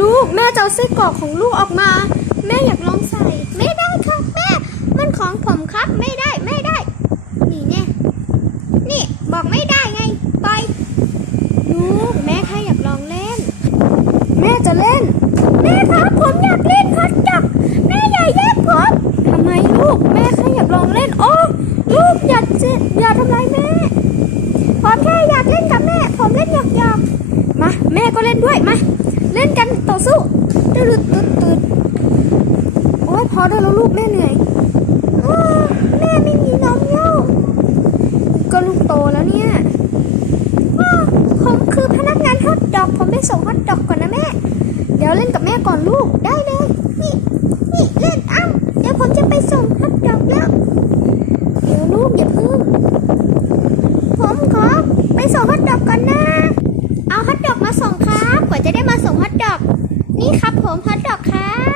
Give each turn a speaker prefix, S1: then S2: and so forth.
S1: ลูกแม่จะเอาไส้กรอกของลูกออกมา แม่อยากลองใส่
S2: ไม่ได้ครับแม่ มันของผมครับ ไม่ได้ไม่ได้ นี่แน่นี่บอกไม่ได้ไงปล่อย
S1: ลูกแม่แค่อยากลองเล่น แม่จะเล่น
S2: แม่ครับผมอยากเล่นฮอตดอกแม่อย่าแยกผม
S1: ทำไมลูกแม่แค่อยากลองเล่นโอ้ลูกอย่าเจ็บอย่าทำร้ายแม่
S2: ผมแค่อยากเล่นกับแม่ ผมเล่นหยอกหยอก
S1: มาแม่ก็เล่นด้วยมา ต่อสู้ตืดตืดตืดโอ้ยพอได้แล้วลูกแม่เหนื่อย
S2: อแม่ไม่มีนมโย่
S1: ก็ลูกโตแล้วเนี่ย
S2: อ้อผมคือพนักงานฮอตดอก ผมไปส่งฮอตดอกก่อนนะแม่
S1: เดี๋ยวเล่นกับแม่ก่อนลูก
S2: ได้เลย นี่นี่เล่นอ้ำเดี๋ยวผมจะไปส่งฮอตดอกแล้ว
S1: เดี๋ยวลูกอย่าพิ่ง
S2: ผมขอไปส่งฮอตดอกก่อนนะ เอาฮอตดอกมาส่งครับ นี่ครับผมฮอตดอกครับ